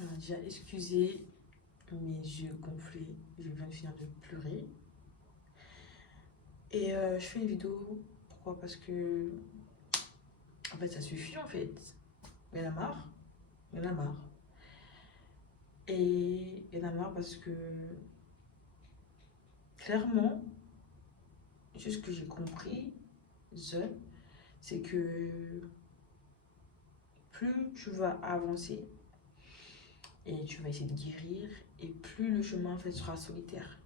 Déjà, excusez mes yeux gonflés, je viens de finir de pleurer. Et je fais une vidéo, pourquoi? Parce que, en fait, ça suffit en fait. Il y en a marre, il y en a marre. Et il y en a marre parce que, clairement, juste ce que j'ai compris, c'est que plus tu vas avancer et tu vas essayer de guérir, et plus le chemin en fait sera solitaire.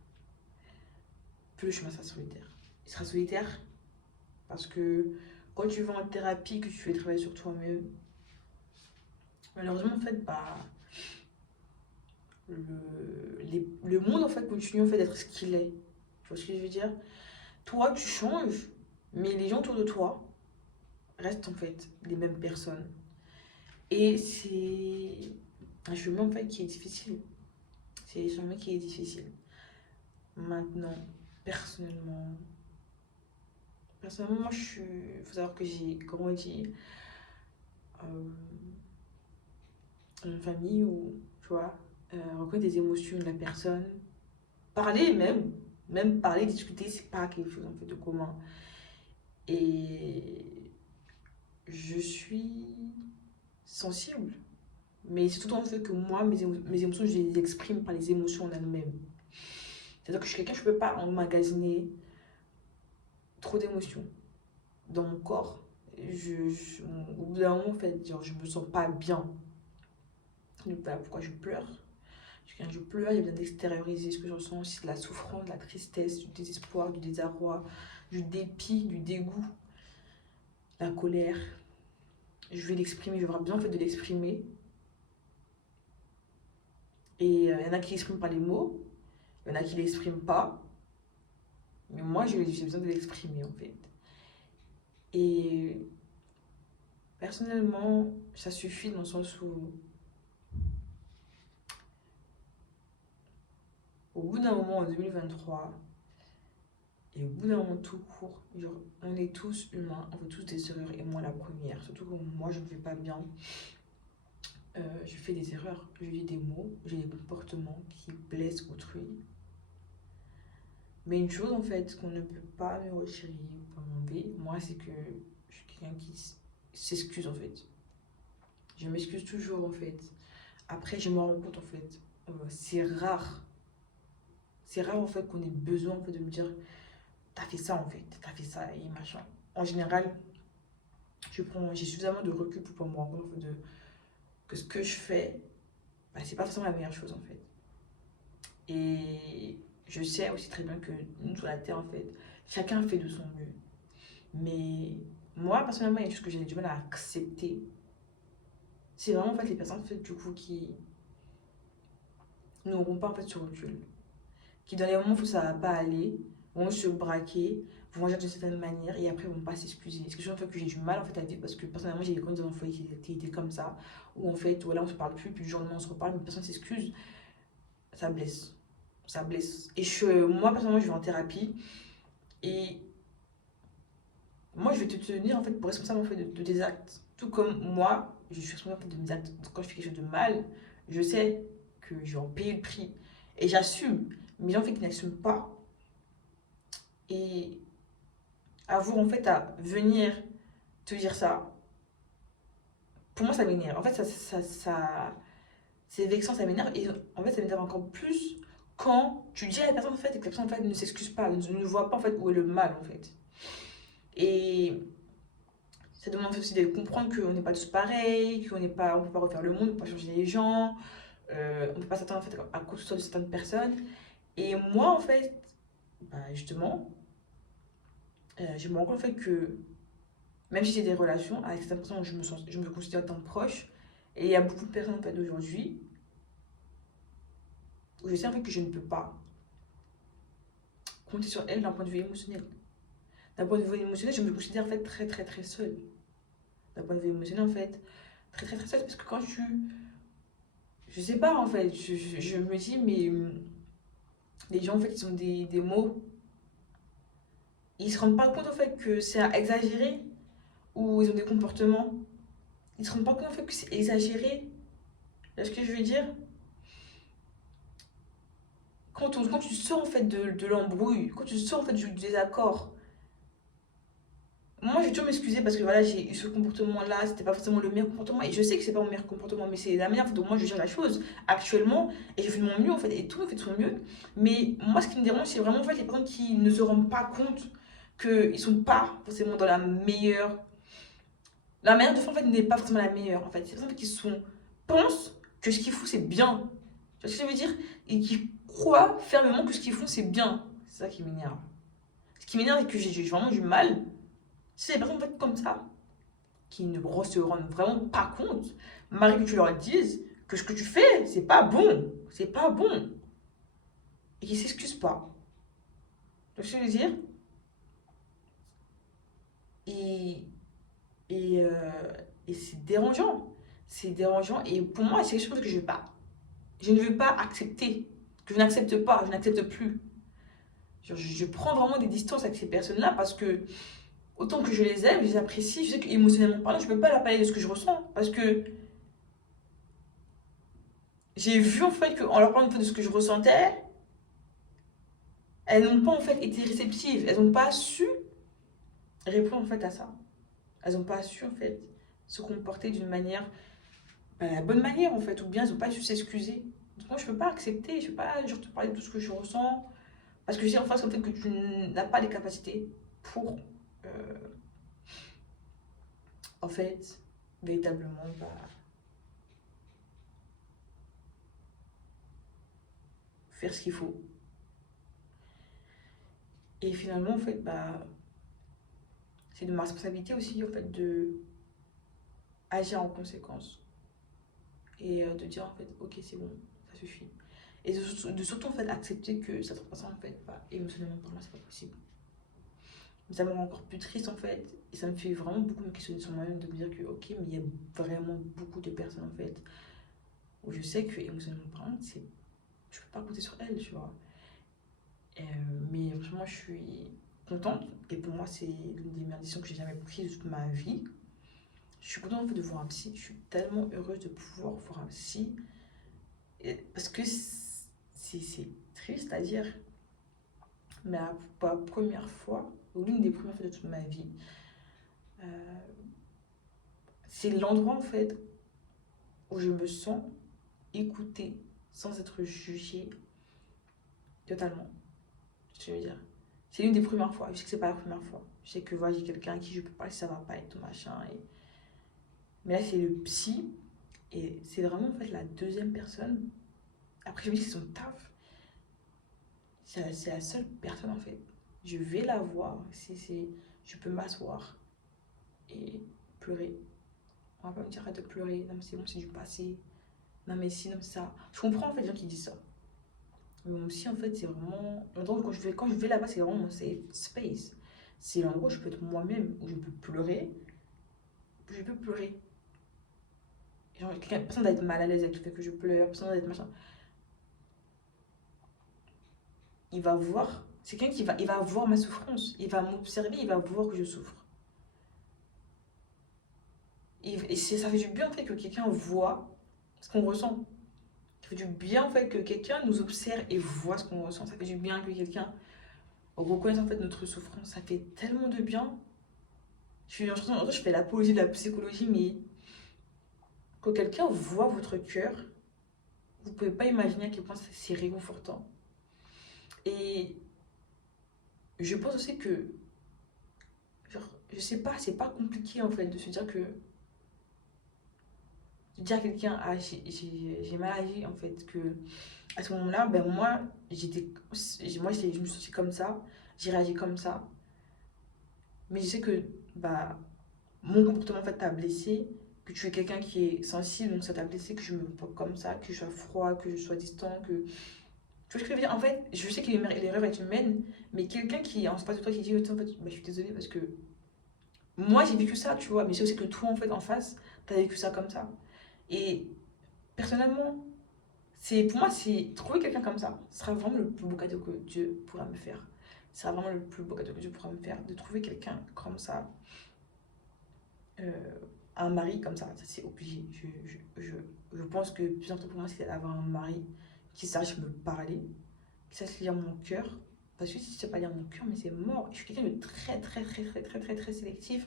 Plus le chemin sera solitaire. Il sera solitaire parce que quand tu vas en thérapie, que tu fais travailler sur toi-même, malheureusement, en fait, le monde, en fait, continue, en fait, d'être ce qu'il est. Tu vois ce que je veux dire? Toi, tu changes, mais les gens autour de toi restent, en fait, les mêmes personnes. Et c'est un chemin, en fait, qui est difficile. C'est un chemin qui est difficile. Maintenant, personnellement, moi, faut savoir que j'ai grandi euh, dans une famille où, tu vois, reconnaître les émotions de la personne, parler même parler, discuter, c'est pas quelque chose en fait de commun. Et je suis sensible, mais c'est tout en fait que moi, mes émotions, je les exprime par les émotions en elles-mêmes. C'est-à-dire que je suis quelqu'un, je peux pas emmagasiner trop d'émotions dans mon corps. Au bout d'un moment, en fait, genre, je me sens pas bien. Donc, voilà pourquoi je pleure. Quand je pleure, il y a besoin d'extérioriser ce que je ressens, aussi de la souffrance, de la tristesse, du désespoir, du désarroi, du dépit, du dégoût, la colère. Je vais l'exprimer, je vais avoir besoin en fait de l'exprimer. Et il y en a qui l'expriment par les mots, il y en a qui ne l'expriment pas. Mais moi, j'ai besoin de l'exprimer en fait. Et personnellement, ça suffit dans le sens où, au bout d'un moment en 2023, et au bout d'un moment tout court, genre, on est tous humains, on fait tous des erreurs, et moi la première. Surtout que moi, je ne vais pas bien. Je fais des erreurs, je dis des mots, j'ai des comportements qui blessent autrui. Mais une chose en fait qu'on ne peut pas me retirer ou pas m'enlever, moi c'est que je suis quelqu'un qui s'excuse en fait. Je m'excuse toujours en fait. Après je me rends compte en fait, c'est rare en fait qu'on ait besoin en fait de me dire t'as fait ça en fait, t'as fait ça et machin. En général, j'ai suffisamment de recul pour pas me rendre compte en fait, que ce que je fais, c'est pas forcément la meilleure chose en fait. Et je sais aussi très bien que nous, sur la Terre, en fait, chacun fait de son mieux. Mais moi, personnellement, il y a des choses que j'ai du mal à accepter. C'est vraiment en fait les personnes en fait, du coup, qui n'auront pas en fait ce recul. Qui dans les moments où ça va pas aller, vont se braquer, vont agir d'une certaine manière et après vont pas s'excuser. C'est quelque chose en fait, que j'ai du mal en fait, à vivre parce que personnellement, j'ai connu des enfants qui étaient comme ça. Où en fait, voilà, on se parle plus, puis du jour au lendemain, on se reparle, mais personne ne s'excuse. Ça blesse. Ça blesse. Et moi, personnellement, je vais en thérapie. Et moi, je vais te tenir en fait pour responsable en fait, de tes actes. Tout comme moi, je suis responsable en fait, de mes actes. Quand je fais quelque chose de mal, je sais que je vais en payer le prix. Et j'assume. Mais les gens en fait, qui n'assument pas et avoir en fait à venir te dire ça, pour moi, ça m'énerve. En fait, c'est vexant, ça m'énerve. Et en fait, ça m'énerve encore plus quand tu dis à la personne en fait, et que la personne en fait, ne s'excuse pas, ne voit pas en fait où est le mal en fait. Et ça demande aussi de comprendre qu'on n'est pas tous pareils, qu'on n'est pas, on peut pas refaire le monde, on ne peut pas changer les gens, on ne peut pas s'attendre en fait à quoi que ce soit de certaines personnes. Et moi, en fait, justement, je me rends compte en fait que même si j'ai des relations avec certaines personnes où je me considère tant proche, et il y a beaucoup de personnes en fait d'aujourd'hui où je sais en fait que je ne peux pas compter sur elles d'un point de vue émotionnel. D'un point de vue émotionnel, je me considère en fait très très très seule. D'un point de vue émotionnel, en fait, très très très seule parce que quand je sais pas en fait, je me dis mais les gens en fait ils ont des mots, ils se rendent pas compte en fait que c'est exagéré ou ils ont des comportements, ils se rendent pas compte en fait que c'est exagéré Est-ce que je veux dire, quand tu sors en fait de l'embrouille, quand tu sors en fait du désaccord, moi je vais toujours m'excuser parce que voilà, j'ai eu ce comportement-là, c'était pas forcément le meilleur comportement, et je sais que c'est pas mon meilleur comportement, mais c'est la manière dont moi je gère la chose actuellement, et je fais de mon mieux en fait, et tout le monde fait de son mieux. Mais moi ce qui me dérange, c'est vraiment en fait les personnes qui ne se rendent pas compte qu'ils sont pas forcément dans la manière de faire en fait n'est pas forcément la meilleure en fait. C'est des personnes qui pensent que ce qu'ils font c'est bien. Tu vois ce que je veux dire? Et qui croient fermement que ce qu'ils font c'est bien. C'est ça qui m'énerve. Ce qui m'énerve et que j'ai vraiment du mal, c'est les personnes en fait comme ça qui ne se rendent vraiment pas compte, malgré que tu leur dises que ce que tu fais c'est pas bon, c'est pas bon, et qui s'excusent pas. Tu vois ce que je veux dire? Et et, euh, et c'est dérangeant. C'est dérangeant et pour moi c'est quelque chose que je ne veux pas accepter, que je n'accepte pas, je n'accepte plus. Je prends vraiment des distances avec ces personnes-là parce que autant que je les aime, je les apprécie, je sais qu'émotionnellement parlant, je ne peux pas leur parler de ce que je ressens parce que j'ai vu en fait qu'en leur parlant en fait, de ce que je ressentais, elles n'ont pas en fait été réceptives, elles n'ont pas su répondre en fait à ça. Elles n'ont pas su en fait se comporter d'une manière, la bonne manière en fait, ou bien elles n'ont pas su s'excuser. Donc moi je ne peux pas accepter, je ne peux pas genre, te parler de tout ce que je ressens, parce que j'ai en face en fait que tu n'as pas les capacités pour en fait véritablement faire ce qu'il faut. Et finalement en fait c'est de ma responsabilité aussi en fait de agir en conséquence et de dire en fait ok c'est bon, ça suffit. Et de surtout en fait accepter que cette personne en fait émotionnellement parlant c'est pas possible. Mais ça me rend encore plus triste en fait et ça me fait vraiment beaucoup me questionner sur moi-même de me dire que ok mais il y a vraiment beaucoup de personnes en fait où je sais que émotionnellement parlant c'est je peux pas compter sur elles tu vois. Mais franchement je suis contente et pour moi c'est l'une des meilleures décisions que j'ai jamais prises de toute ma vie. Je suis contente en fait de voir un psy, je suis tellement heureuse de pouvoir voir un psy parce que c'est triste à dire mais pour la première fois ou l'une des premières fois de toute ma vie euh, c'est l'endroit en fait où je me sens écoutée sans être jugée totalement. Je veux dire, c'est l'une des premières fois. Je sais que c'est pas la première fois. Je sais que voilà, j'ai quelqu'un à qui je peux parler, ça va pas et tout machin. Mais là, c'est le psy et c'est vraiment en fait la deuxième personne. Après, je me dis que c'est son taf. C'est la seule personne en fait. Je vais la voir. Je peux m'asseoir et pleurer. On va pas me dire arrête de pleurer. Non, mais c'est bon, c'est du passé. Non, mais si, non, mais ça. Je comprends en fait les gens qui disent ça. Mais moi aussi, en fait, c'est vraiment. L'endroit où quand je vais là-bas, c'est vraiment mon safe space. C'est l'endroit où je peux être moi-même, où je peux pleurer. Je peux pleurer. Genre, personne va être mal à l'aise avec le fait que je pleure, personne va être machin. Il va voir. C'est quelqu'un il va voir ma souffrance. Il va m'observer, il va voir que je souffre. Ça fait du bien, en fait, que quelqu'un voit ce qu'on ressent. Ça fait du bien, en fait, que quelqu'un nous observe et voit ce qu'on ressent. Ça fait du bien que quelqu'un reconnaisse, en fait, notre souffrance. Ça fait tellement de bien. Je fais l'apologie de la psychologie, mais quand quelqu'un voit votre cœur, vous ne pouvez pas imaginer à quel point c'est réconfortant. Et je pense aussi que, genre, je sais pas, c'est pas compliqué en fait de se dire que, de dire à quelqu'un, ah, j'ai mal agi en fait, que à ce moment-là, ben moi, je me suis sentie comme ça, j'ai réagi comme ça, mais je sais que, bah, mon comportement en fait t'a blessé, que tu es quelqu'un qui est sensible, donc ça t'a blessé, que je me comporte comme ça, que je sois froid, que je sois distant, que tu vois ce que je veux dire? En fait, je sais que l'erreur est humaine, mais quelqu'un qui est en face de toi qui dit, en fait, bah, je suis désolée parce que moi j'ai vécu ça, tu vois, mais je sais aussi que toi en fait en face, t'as vécu ça comme ça. Et personnellement, pour moi, c'est trouver quelqu'un comme ça. Ce sera vraiment le plus beau cadeau que Dieu pourra me faire. Ce sera vraiment le plus beau cadeau que Dieu pourra me faire, de trouver quelqu'un comme ça, euh, un mari comme ça c'est obligé. Je pense que le plus important pour moi, c'est d'avoir un mari qui sache me parler, qui sache lire mon cœur. Parce que si tu ne sais pas lire mon cœur, mais c'est mort. Je suis quelqu'un de très sélectif.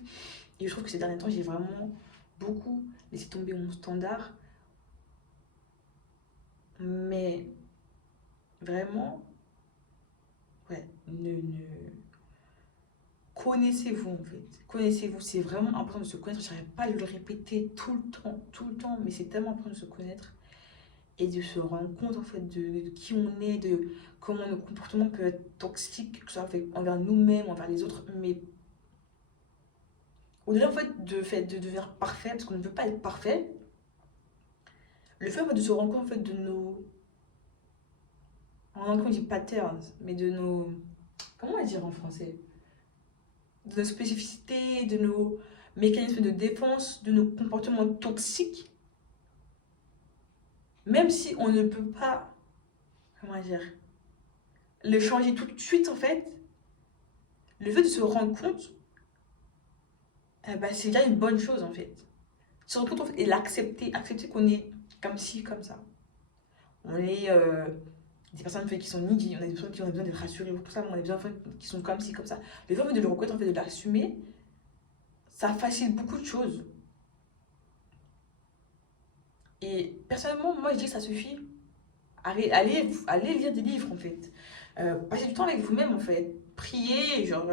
Et je trouve que ces derniers temps, j'ai vraiment beaucoup laissé tomber mon standard. Mais vraiment, ouais, connaissez-vous en fait. Connaissez-vous, c'est vraiment important de se connaître. Je n'arrive pas à le répéter tout le temps, mais c'est tellement important de se connaître et de se rendre compte en fait de qui on est, de comment nos comportements peuvent être toxiques, que ce soit envers nous-mêmes, envers les autres. Mais au-delà en fait de devenir parfait, parce qu'on ne veut pas être parfait, le fait en fait, de se rendre compte en fait de nos, en anglais on dit patterns, mais de nos, comment on va dire en français? De nos spécificités, de nos mécanismes de défense, de nos comportements toxiques, même si on ne peut pas, comment dire, le changer tout de suite en fait, le fait de se rendre compte, bah, c'est déjà une bonne chose en fait. Se rendre compte en fait, et l'accepter, accepter qu'on est comme ci, comme ça. On est des personnes en fait, qui sont needy, on a des personnes qui ont besoin d'être rassurées, pour ça, on a des personnes qui sont comme ci, comme ça. Le fait de le reconnaître, en fait, de l'assumer, ça facilite beaucoup de choses. Et personnellement, moi je dis que ça suffit. Allez lire des livres en fait. Passez du temps avec vous-même en fait. Priez, genre,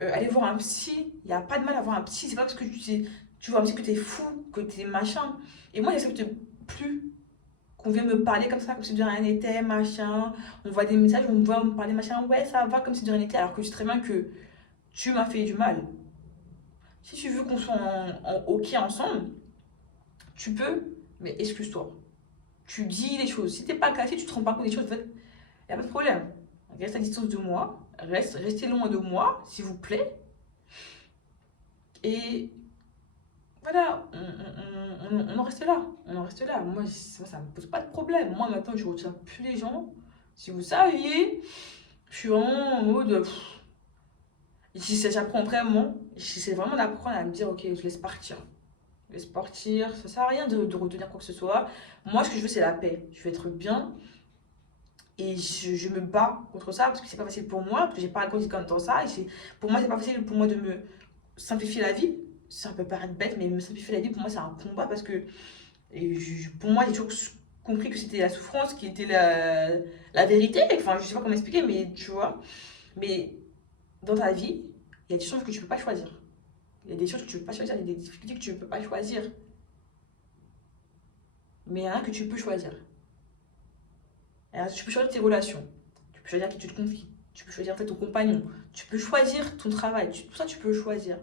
allez voir un psy. Il n'y a pas de mal à voir un psy. C'est pas parce que tu vois un psy que t'es fou, que t'es machin. Et moi, j'accepte plus qu'on vienne me parler comme ça, comme si de rien n'était, machin. On voit des messages, on me voit me parler, machin. Ouais, ça va, comme si de rien n'était. Alors que je sais très bien que tu m'as fait du mal. Si tu veux qu'on soit en OK ensemble, tu peux, mais excuse-toi. Tu dis les choses. Si t'es pas cassé, tu te rends pas compte des choses. En fait, il n'y a pas de problème. Reste à distance de moi. Restez loin de moi, s'il vous plaît. Et voilà, on en reste là. On en reste là. Moi, ça me pose pas de problème. Moi, maintenant, je retiens plus les gens. Si vous saviez, je suis vraiment en mode. J'apprends vraiment. J'essaie vraiment d'apprendre à me dire, ok, je laisse partir. Je laisse partir. Ça sert à rien de retenir quoi que ce soit. Moi, ce que je veux, c'est la paix. Je veux être bien. Et je me bats contre ça parce que c'est pas facile pour moi, parce que j'ai pas grandi comme dans ça. Pour moi, c'est pas facile pour moi de me simplifier la vie. Ça peut paraître bête, mais me simplifier la vie, pour moi, c'est un combat parce que pour moi, j'ai toujours compris que c'était la souffrance qui était la vérité. Enfin, je sais pas comment expliquer, mais tu vois. Mais dans ta vie, il y a des choses que tu peux pas choisir. Il y a des choses que tu peux pas choisir, il y a des difficultés que tu ne peux pas choisir. Mais il y en a que tu peux choisir. Alors, tu peux choisir tes relations. Tu peux choisir à qui tu te confies. Tu peux choisir en fait ton compagnon. Tu peux choisir ton travail. Tout ça, tu peux choisir.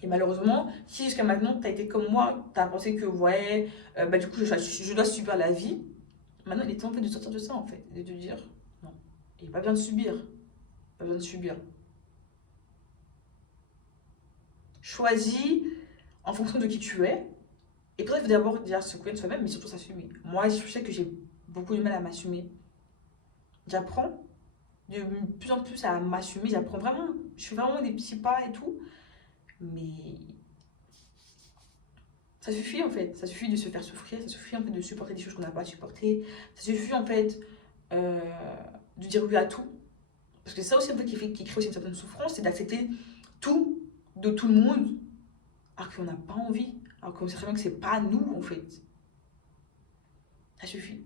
Et malheureusement, si jusqu'à maintenant, tu as été comme moi, tu as pensé que, ouais, bah, du coup, je dois subir la vie. Maintenant, il est temps en fait, de sortir de ça, en fait. Et de te dire, non, il n'y a pas besoin de subir. Pas besoin de subir. Choisis en fonction de qui tu es. Et pour ça, il faut d'abord déjà se connaître soi-même, mais surtout s'assumer. Moi, je sais que j'ai beaucoup de mal à m'assumer. J'apprends de plus en plus à m'assumer. J'apprends vraiment, je fais vraiment des petits pas et tout. Mais ça suffit en fait. Ça suffit de se faire souffrir. Ça suffit en fait de supporter des choses qu'on n'a pas supportées. Ça suffit en fait euh, de dire oui à tout. Parce que c'est ça aussi en fait qui crée aussi une certaine souffrance, c'est d'accepter tout de tout le monde alors qu'on n'a pas envie. Alors qu'on sait très bien que c'est pas nous en fait. Ça suffit.